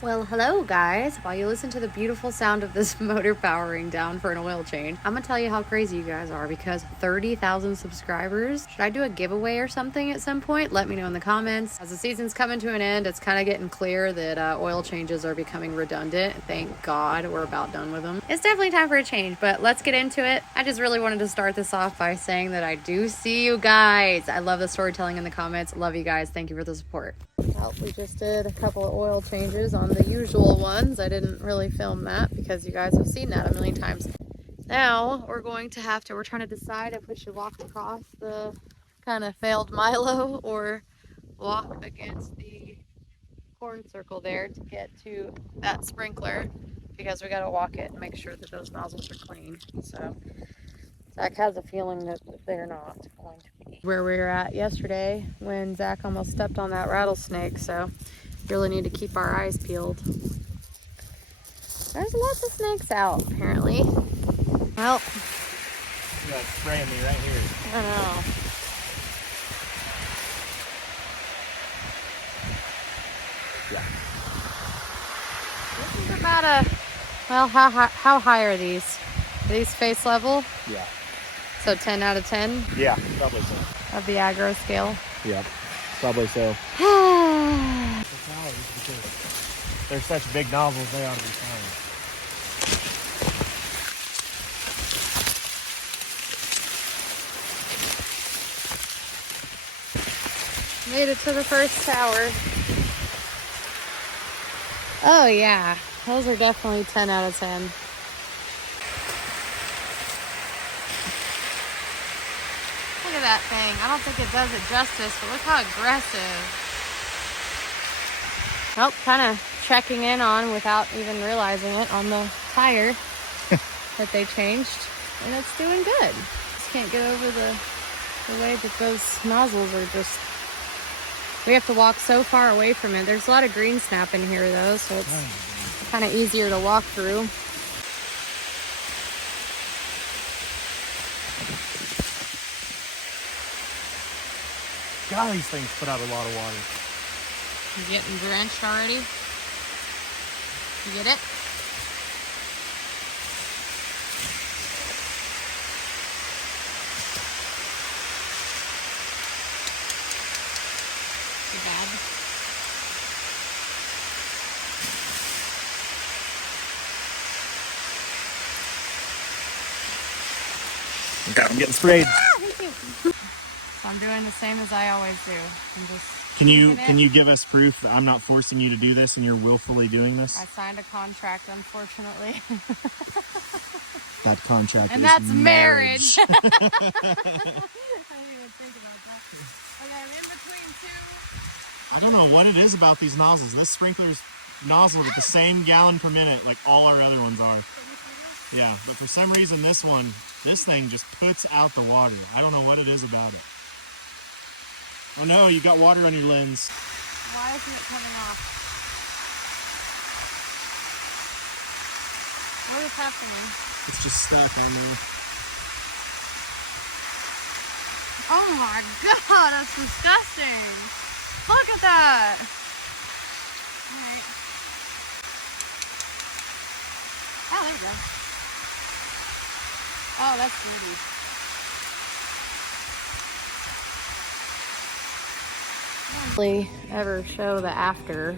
Well, hello guys. While you listen to the beautiful sound of this motor powering down for an oil change, I'm gonna tell you how crazy you guys are because 30,000 subscribers. Should I do a giveaway or something at some point? Let me know in the comments. As the season's coming to an end, it's kind of getting clear that oil changes are becoming redundant. Thank God we're about done with them. It's definitely time for a change, but let's get into it. I just really wanted to start this off by saying that I do see you guys. I love the storytelling in the comments. Love you guys. Thank you for the support. Well, we just did a couple of oil changes on the usual ones. I didn't really film that because you guys have seen that a million times. Now we're trying to decide if we should walk across the kind of failed Milo or walk against the corn circle there to get to that sprinkler because we got to walk it and make sure that those nozzles are clean. So Zach has a feeling that they're not going to be where we were at yesterday when Zach almost stepped on that rattlesnake, so really need to keep our eyes peeled. There's lots of snakes out, apparently. Well, you're like spraying me right here. I know. Yeah. This is about well, how high are these? Are these face level? Yeah. So 10 out of 10? Yeah, probably so. Of the aggro scale? Yeah, probably so. Because they're such big nozzles, they ought to be fine. Made it to the first tower. Oh yeah, those are definitely 10 out of 10. Look at that thing. I don't think it does it justice, but look how aggressive. Oh, kind of checking in on, without even realizing it, on the tire that they changed, and it's doing good. Just can't get over the way that those nozzles are just... We have to walk so far away from it. There's a lot of green snap in here though, so it's kind of easier to walk through. God, these things put out a lot of water. You getting drenched already? You get it? Too bad. Okay, I'm getting sprayed. Thank you. So I'm doing the same as I always do. I'm just Can you give us proof that I'm not forcing you to do this and you're willfully doing this? I signed a contract, unfortunately. That contract and is that's marriage. marriage. I didn't even think about that. Okay, I'm in between two. I don't know what it is about these nozzles. This sprinkler's nozzled at the same gallon per minute like all our other ones are. Yeah, but for some reason this thing just puts out the water. I don't know what it is about it. Oh no, you got water on your lens. Why isn't it coming off? What is happening? It's just stuck on there. Oh my god, that's disgusting. Look at that. Alright. Oh, there you go. Oh, that's dirty. I don't really ever show the after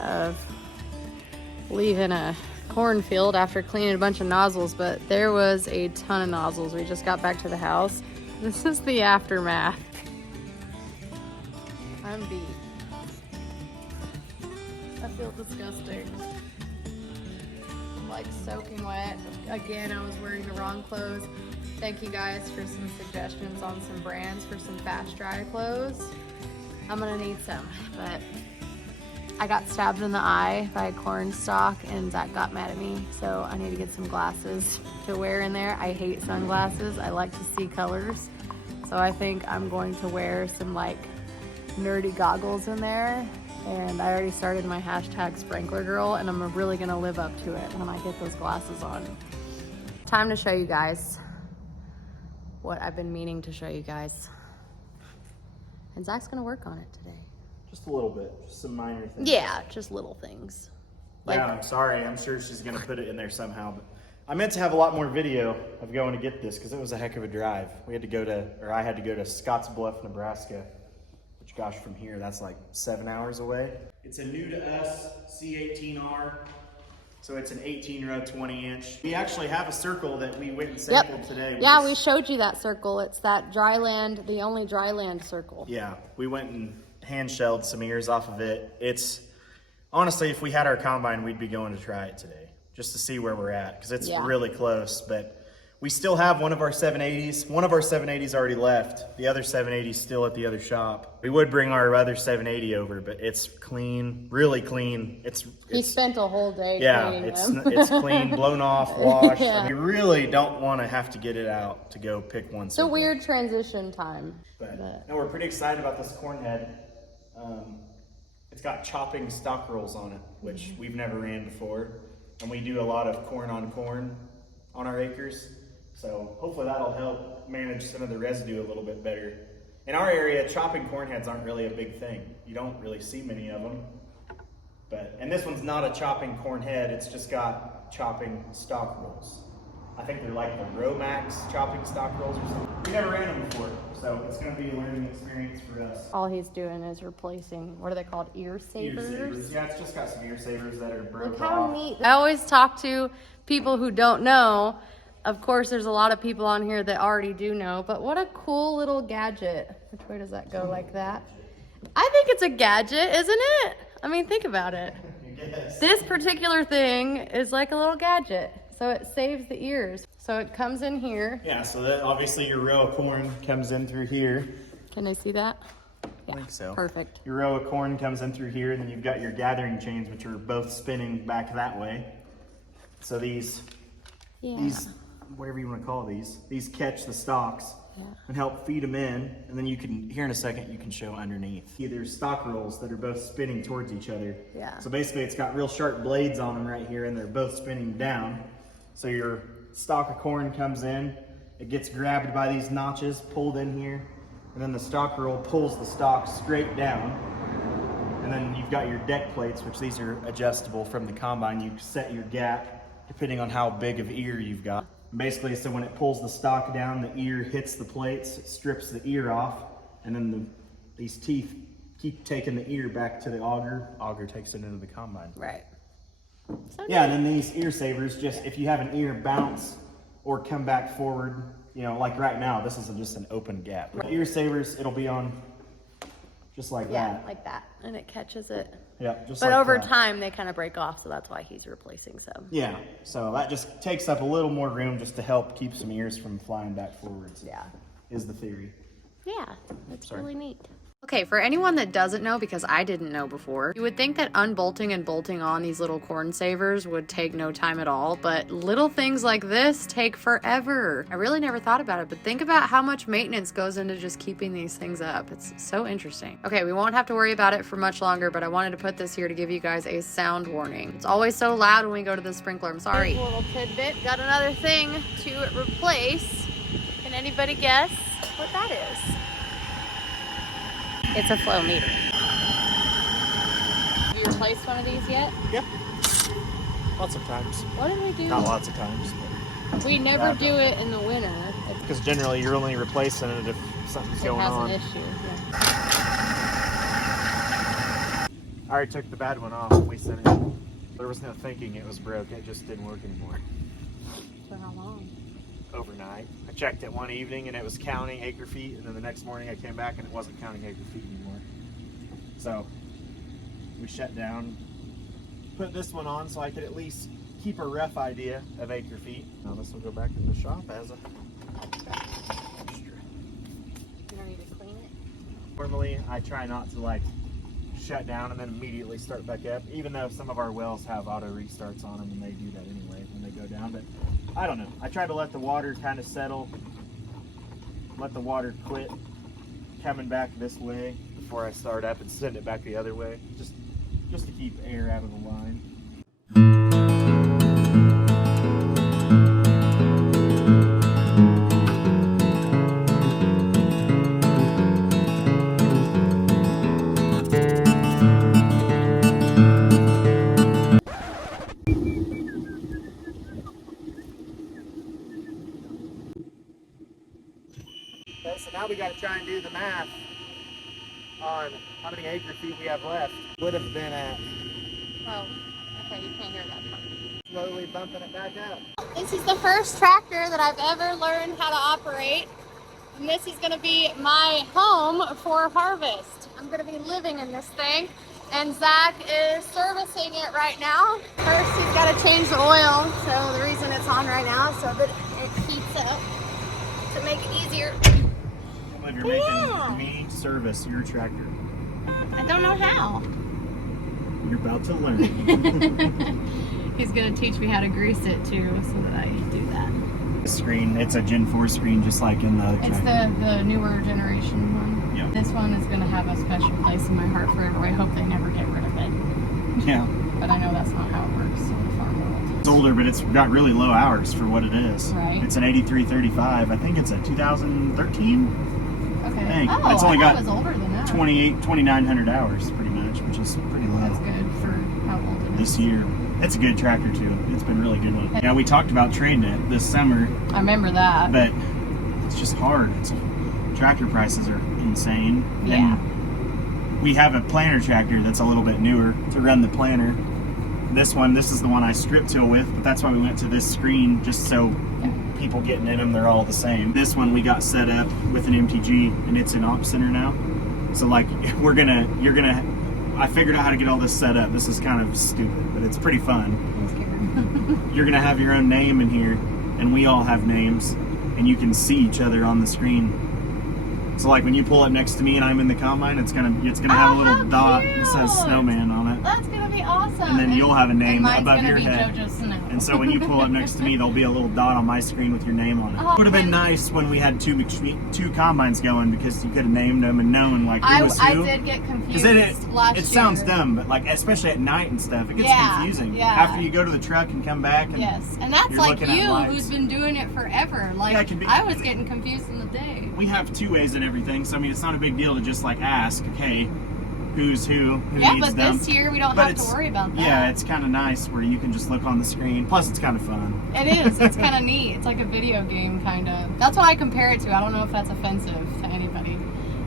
of leaving a cornfield after cleaning a bunch of nozzles, but there was a ton of nozzles. We just got back to the house. This is the aftermath. I'm beat. I feel disgusting. I'm like soaking wet. Again, I was wearing the wrong clothes. Thank you guys for some suggestions on some brands for some fast dry clothes. I'm gonna need some, but I got stabbed in the eye by a corn stalk and Zach got mad at me, so I need to get some glasses to wear in there. I hate sunglasses. I like to see colors, so I think I'm going to wear some like nerdy goggles in there, and I already started my hashtag sprinkler girl, and I'm really gonna live up to it when I get those glasses on. Time to show you guys what I've been meaning to show you guys. And Zach's gonna work on it today. Just a little bit, just some minor things. Yeah, just little things. Like, Yeah, I'm sorry. I'm sure she's gonna put it in there somehow. But I meant to have a lot more video of going to get this because it was a heck of a drive. We had to go to, or I had to go to Scottsbluff, Nebraska. Which, gosh, from here that's like 7 hours away. It's a new to us C18R. So it's an 18-row, 20-inch. We actually have a circle that we went and sampled today. Yeah, we showed you that circle. It's that dry land, the only dry land circle. Yeah, we went and hand shelled some ears off of it. It's honestly, if we had our combine, we'd be going to try it today just to see where we're at because it's really close. But we still have one of our 780s. One of our 780s already left. The other 780 is still at the other shop. We would bring our other 780 over, but it's clean, really clean. He spent a whole day cleaning them. It's clean, blown off, washed. Yeah. We really don't want to have to get it out to go pick one. It's a weird transition time. But no, we're pretty excited about this corn head. It's got chopping stock rolls on it, which we've never ran before. And we do a lot of corn on our acres. So hopefully that'll help manage some of the residue a little bit better. In our area, chopping corn heads aren't really a big thing. You don't really see many of them. And this one's not a chopping corn head, it's just got chopping stock rolls. I think they're like the Romax chopping stock rolls or something. We never ran them before, so it's gonna be a learning experience for us. All he's doing is replacing, what are they called, ear savers? Ear savers. Yeah, it's just got some ear savers that are broken Look off. how neat. I always talk to people who don't know. Of course, there's a lot of people on here that already do know, but what a cool little gadget. Which way does that go, like that? I think it's a gadget, isn't it? I mean, think about it. Yes. This particular thing is like a little gadget. So it saves the ears. So it comes in here. Yeah, so that obviously your row of corn comes in through here. Can they see that? I think so. Perfect. Your row of corn comes in through here, and then you've got your gathering chains, which are both spinning back that way. So these, whatever you want to call these catch the stalks and help feed them in. And then you can, here in a second, you can show underneath. There's stalk rolls that are both spinning towards each other. Yeah. So basically it's got real sharp blades on them right here, and they're both spinning down. So your stalk of corn comes in, it gets grabbed by these notches, pulled in here, and then the stalk roll pulls the stalk straight down. And then you've got your deck plates, which these are adjustable from the combine. You set your gap depending on how big of ear you've got. Basically, so when it pulls the stalk down, the ear hits the plates, it strips the ear off, and then these teeth keep taking the ear back to the auger. Auger takes it into the combine. Right. So Yeah, and then these ear savers, just if you have an ear bounce or come back forward, you know, like right now, this is just an open gap. Right. Ear savers, it'll be on just like that. like that. And it catches it. Yeah, just But like over that. time, they kind of break off, so that's why he's replacing some. Yeah, so that just takes up a little more room just to help keep some ears from flying back forwards. Yeah. Is the theory. Yeah, that's Sorry. really neat. Okay, for anyone that doesn't know, because I didn't know before, you would think that unbolting and bolting on these little corn savers would take no time at all, but little things like this take forever. I really never thought about it, but think about how much maintenance goes into just keeping these things up. It's so interesting. Okay, we won't have to worry about it for much longer, but I wanted to put this here to give you guys a sound warning. It's always so loud when we go to the sprinkler. I'm sorry. A little tidbit. Got another thing to replace. Can anybody guess what that is? It's a flow meter. Have you replaced one of these yet? Yep. Lots of times. What did we do? Not lots of times, We never do it in the winter. because generally you're only replacing it if something's It going has on. an issue. Yeah. I already took the bad one off and we sent it. There was no thinking it was broke. It just didn't work anymore. For how long? Overnight. I checked it one evening and it was counting acre feet, and then the next morning I came back and it wasn't counting acre feet anymore. So we shut down, put this one on so I could at least keep a rough idea of acre feet. Now this will go back in the shop as a extra. You don't need to clean it? Normally I try not to like shut down and then immediately start back up, even though some of our wells have auto restarts on them and they do that anyway when they go down. But I don't know. I try to let the water kind of settle, let the water quit coming back this way before I start up and send it back the other way, just to keep air out of the line. we got to try and do the math on how many acre feet we have left. Would have been at. Well, okay, you can't hear that part. Slowly bumping it back up. This is the first tractor that I've ever learned how to operate. And this is gonna be my home for harvest. I'm gonna be living in this thing. And Zach is servicing it right now. First, he's gotta change the oil. So the reason it's on right now, so that it heats up to make it easier. If you're making me service your tractor. I don't know how. You're about to learn. He's gonna teach me how to grease it too, so that I do that. The screen, it's a Gen 4 screen, just like in the It's the newer generation one. Yeah. This one is gonna have a special place in my heart forever. I hope they never get rid of it. Yeah. But I know that's not how it works in the farm world. It's older, but it's got really low hours for what it is. Right. It's an 8335. I think it's a 2013. Okay. Dang, Oh, it's only I got thought it was older than that. 2,900 hours, pretty much, which is pretty low. That's good for how old it is. This year. It's a good tractor too. It's been a really good one. Yeah, we talked about trading it this summer, I remember that. but it's just hard. Tractor prices are insane. Yeah. And we have a planter tractor that's a little bit newer to run the planter. This is the one I strip till with, but that's why we went to this screen, just so people getting in them, they're all the same. This one we got set up with an MTG, and it's an op center now. So like, I figured out how to get all this set up. This is kind of stupid, but it's pretty fun. I'm scared. You're gonna have your own name in here, and we all have names, and you can see each other on the screen. So like when you pull up next to me and I'm in the combine, it's gonna have a little dot that says snowman on it. That's gonna be awesome. And then you'll have a name mine's above gonna your be head. JoJo Snow. And so when you pull up next to me, there'll be a little dot on my screen with your name on it. Oh, It would have been and- nice when we had two combines going, because you could have named them and known like who was I who. did get confused Because last it year. sounds dumb, but like especially at night and stuff, it gets confusing. Yeah. After you go to the truck and come back, and Yes, and that's you're like looking at you, lights. who's been doing it forever. Like Yeah, it can be- I was getting confused in the day. we have two ways and everything, so I mean it's not a big deal to just like ask, okay, who's who Yeah, needs but them. this year we don't But have to it's- worry about that. Yeah, it's kind of nice where you can just look on the screen. Plus, it's kind of fun. It is. It's kind of neat. It's like a video game, kind of. That's what I compare it to. I don't know if that's offensive to anybody.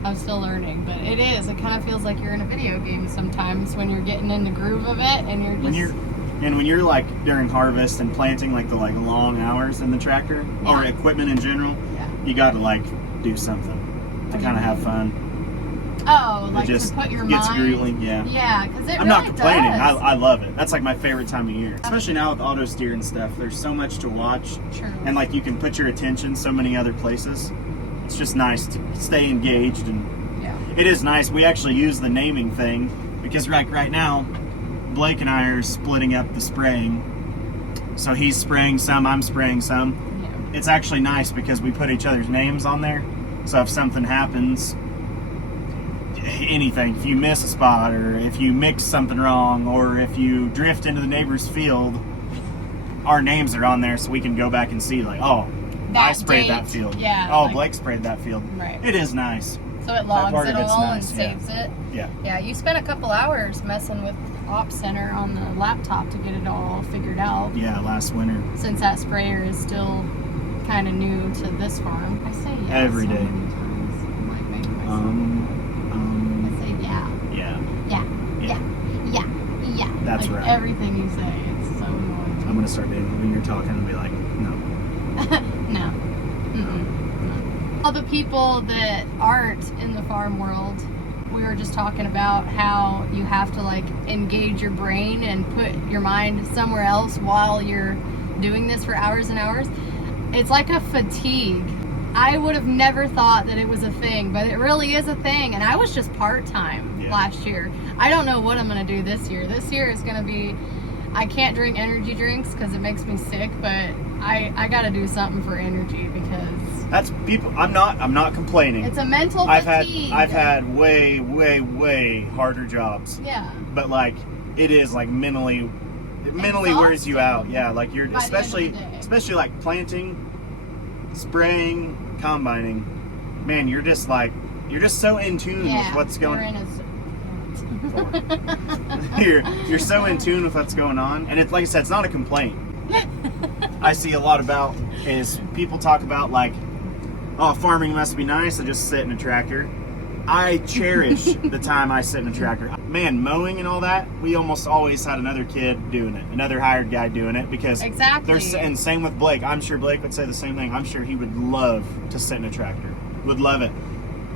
I'm still learning, but it is. It kind of feels like you're in a video game sometimes when you're getting in the groove of it, and you're just. When you're like during harvest and planting, like the long hours in the tractor or equipment in general, Yeah. you got to like do something to kind of have fun. Oh, It like just to put your gets mind. grueling, yeah. Yeah, because it I'm really not complaining. does. I love it. That's like my favorite time of year, especially now with auto steer and stuff. There's so much to watch, True. and like you can put your attention so many other places. It's just nice to stay engaged, and Yeah. it is nice. We actually use the naming thing because right now, Blake and I are splitting up the spraying. So he's spraying some, I'm spraying some. Yeah. It's actually nice because we put each other's names on there. So if something happens, anything, if you miss a spot, or if you mix something wrong, or if you drift into the neighbor's field, our names are on there so we can go back and see, like, oh, I That sprayed date, that field. yeah, Oh, like- Blake sprayed that field. Right. It is nice. So it logs part it of it's all nice, and yeah. saves it. Yeah. Yeah, you spent a couple hours messing with Op Center on the laptop to get it all figured out. Yeah, last winter. Since that sprayer is still kind of new to this farm. I say yeah Every so day. many times. I'm like making myself. I say yeah, Yeah. yeah, Yeah. yeah, yeah, yeah. That's like right. Everything you say, it's so annoying. I'm gonna start being, when you're talking and be like, no. No. Mm-mm. No. All the people that aren't in the farm world, we were just talking about how you have to like engage your brain and put your mind somewhere else while you're doing this for hours and hours. It's like a fatigue. I would have never thought that it was a thing, but it really is a thing. And I was just part-time last year. I don't know what I'm going to do this year. This year is going to be, I can't drink energy drinks because it makes me sick, but I got to do something for energy because That's people. I'm not complaining. it's a mental I've fatigue. had way harder jobs. Yeah. But like it is like mentally wears you out. Yeah, like you're By the end of the day. especially like planting, spraying, combining. Man, you're just so in tune with what's going Aaron is- you're so in tune with what's going on, and it's like I said, it's not a complaint. I see a lot about is people talk about like oh, farming must be nice, I just sit in a tractor. I cherish the time I sit in a tractor. Man, mowing and all that, we almost always had another kid doing it, another hired guy doing it, because Exactly. and same with Blake. I'm sure Blake would say the same thing. I'm sure he would love to sit in a tractor. Would love it.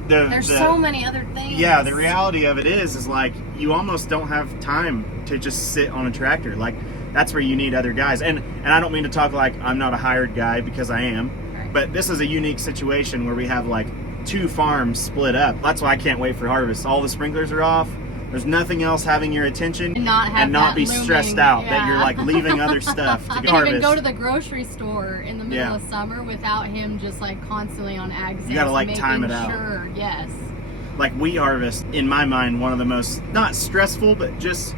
There's so many other things. Yeah, the reality of it is like you almost don't have time to just sit on a tractor. Like that's where you need other guys. And I don't mean to talk like I'm not a hired guy, because I am. Right. But this is a unique situation where we have like 2 farms split up. That's why I can't wait for harvest. All the sprinklers are off. There's nothing else having your attention, And not have and not that be looming, stressed out that yeah. you're like leaving other stuff to I go can even harvest. go to the grocery store in the middle Yeah. of summer without him just like constantly on ag You gotta, like, making time it out. Sure, yes. Like wheat harvest, in my mind, one of the most, not stressful, but just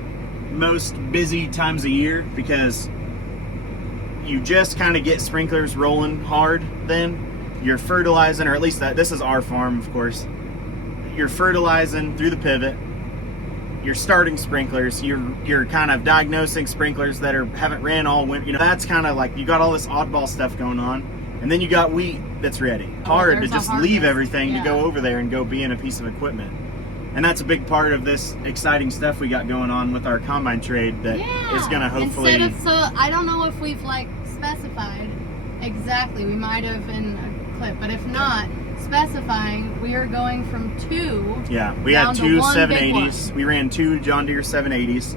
most busy times of year, because you just kind of get sprinklers rolling hard. Then you're fertilizing, or at least this is our farm, of course. You're fertilizing through the pivot. You're starting sprinklers. You're kind of diagnosing sprinklers that haven't ran all winter. You know, that's kind of like you got all this oddball stuff going on, and then you got wheat that's ready. Hard to there's a just harvest. leave everything Yeah. to go over there and go be in a piece of equipment. And that's a big part of this exciting stuff we got going on with our combine trade that is going to hopefully. Instead of, so I don't know if we've like specified exactly. We might have in a clip, but if not specifying, we are going from 2. Yeah, we down had to 2 one big 780s. We ran 2 John Deere 780s,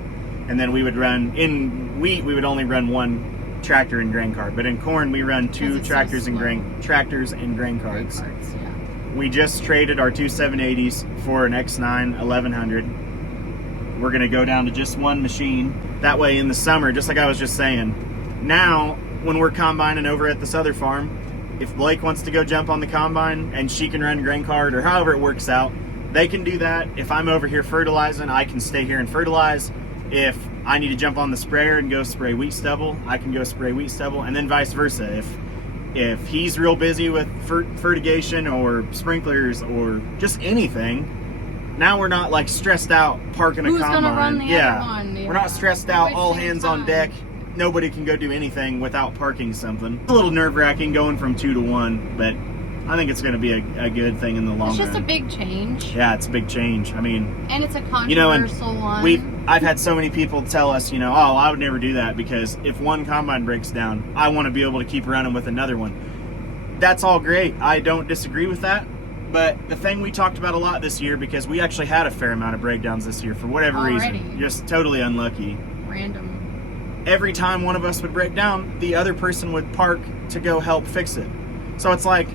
and then we would run in wheat. We would only run 1 tractor and grain cart, but in corn we run 2 it's so tractors and slow. grain carts. Carts, yeah. We just traded our 2 780s for an X9 1100. We're gonna go down to just 1 machine. That way, in the summer, just like I was just saying, now when we're combining over at this other farm, if Blake wants to go jump on the combine and she can run grain cart or however it works out, they can do that. If I'm over here fertilizing, I can stay here and fertilize. If I need to jump on the sprayer and go spray wheat stubble, I can go spray wheat stubble, and then vice versa. If he's real busy with fertigation or sprinklers or just anything, now we're not like stressed out parking Who's a gonna combine. run the other one? We're not stressed out, all Wasting hands on time. deck. Nobody can go do anything without parking something. It's a little nerve-wracking going from 2 to 1, but I think it's going to be a good thing in the long It's just run. a big change. Yeah, it's a big change. I mean, And it's a you know, and controversial one. I've had so many people tell us, you know, oh, I would never do that because if one combine breaks down, I want to be able to keep running with another one. That's all great. I don't disagree with that. But the thing we talked about a lot this year, because we actually had a fair amount of breakdowns this year for whatever Already. reason, just totally unlucky. Random. Every time one of us would break down, the other person would park to go help fix it. So it's like,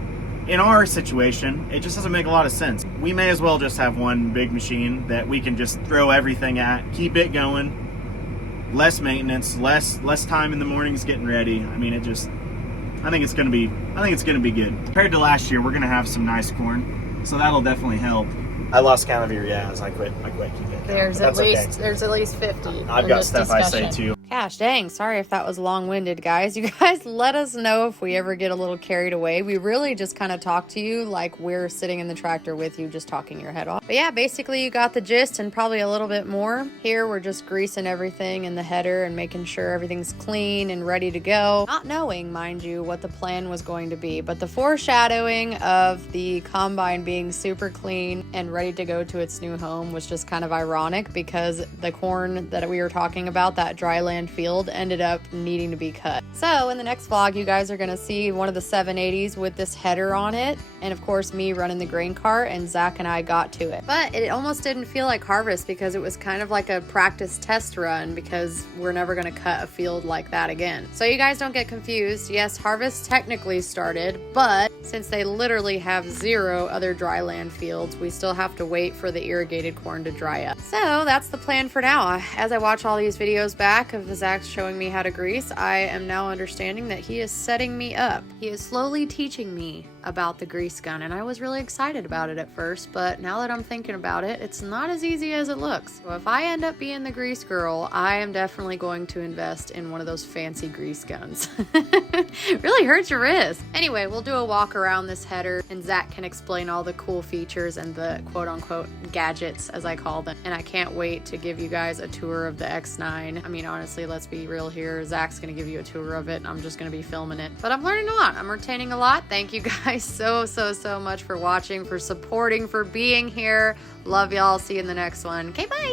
in our situation, it just doesn't make a lot of sense. We may as well just have one big machine that we can just throw everything at, keep it going, less maintenance, less time in the mornings getting ready. I mean, I think it's gonna be good. Compared to last year, we're gonna have some nice corn, so that'll definitely help. I lost count of your yeahs. I quit keeping count. There's but at that's least 50. I've in got this stuff I discussion. say too. Gosh dang, sorry if that was long-winded, guys. You guys let us know if we ever get a little carried away. We really just kind of talk to you like we're sitting in the tractor with you, just talking your head off. But yeah, basically you got the gist and probably a little bit more. Here we're just greasing everything in the header and making sure everything's clean and ready to go. Not knowing, mind you, what the plan was going to be, but the foreshadowing of the combine being super clean and ready to go to its new home was just kind of ironic because the corn that we were talking about, that dry land field, ended up needing to be cut. So in the next vlog, you guys are going to see one of the 780s with this header on it, and of course me running the grain cart, and Zach and I got to it. But it almost didn't feel like harvest because it was kind of like a practice test run because we're never going to cut a field like that again. So you guys don't get confused. Yes, harvest technically started, but since they literally have 0 other dry land fields, we still have to wait for the irrigated corn to dry up. So that's the plan for now. As I watch all these videos back of Zach showing me how to grease, I am now understanding that he is setting me up. He is slowly teaching me about the grease gun, and I was really excited about it at first, but now that I'm thinking about it, it's not as easy as it looks. So if I end up being the grease girl, I am definitely going to invest in one of those fancy grease guns. Really hurts your wrist. Anyway, we'll do a walk around this header, and Zach can explain all the cool features and the quote-unquote gadgets, as I call them. And I can't wait to give you guys a tour of the X9. I mean, honestly, let's be real here. Zach's gonna give you a tour of it, and I'm just gonna be filming it. But I'm learning a lot. I'm retaining a lot. Thank you guys guys so much for watching, for supporting, for being here. Love y'all. See you in the next one. Okay, bye.